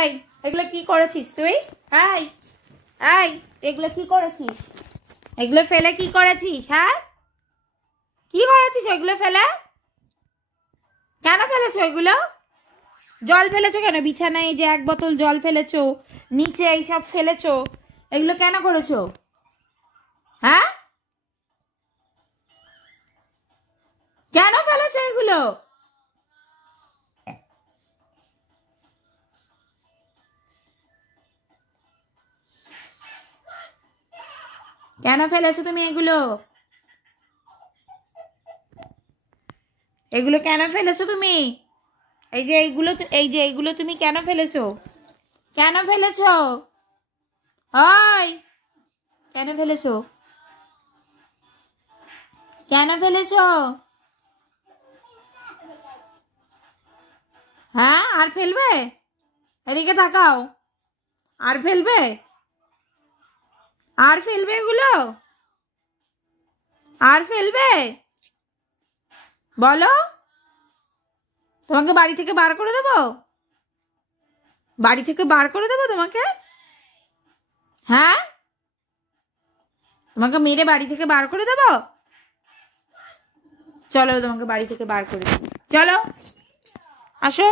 এই এগুলো কি করেছিস তুই? এই এই এগুলো কি করেছিস? এগুলো ফেলে কি করেছিস? হ্যাঁ, কি করেছিস এগুলো ফেলে? কেন ফেলেছো এগুলো? জল ফেলেছো কেন বিছানায়? যে এক বোতল জল ফেলেছো, নিচে এইসব ফেলেছো, এগুলো কেন করেছো? হ্যাঁ, কেন ফেলেছো এগুলো? কেন ফেলেছো তুমি এগুলো? এগুলো কেন ফেলেছো তুমি? এই যে এইগুলো তুমি কেন ফেলেছো? কেন ফেলেছো? ওই, কেন ফেলেছো? কেন ফেলেছো? হ্যাঁ, আর ফেলবে? এদিকে তাকাও। আর ফেলবে? আর ফেলবে এগুলো? আর ফেলবে? বলো, তোমাকে বাড়ি থেকে বার করে দেবো? বাড়ি থেকে বার করে দেবো তোমাকে? হ্যাঁ, তোমাকে মেরে বাড়ি থেকে বার করে দেবো? চলো তোমাকে বাড়ি থেকে বার করে দিই, চলো আসো।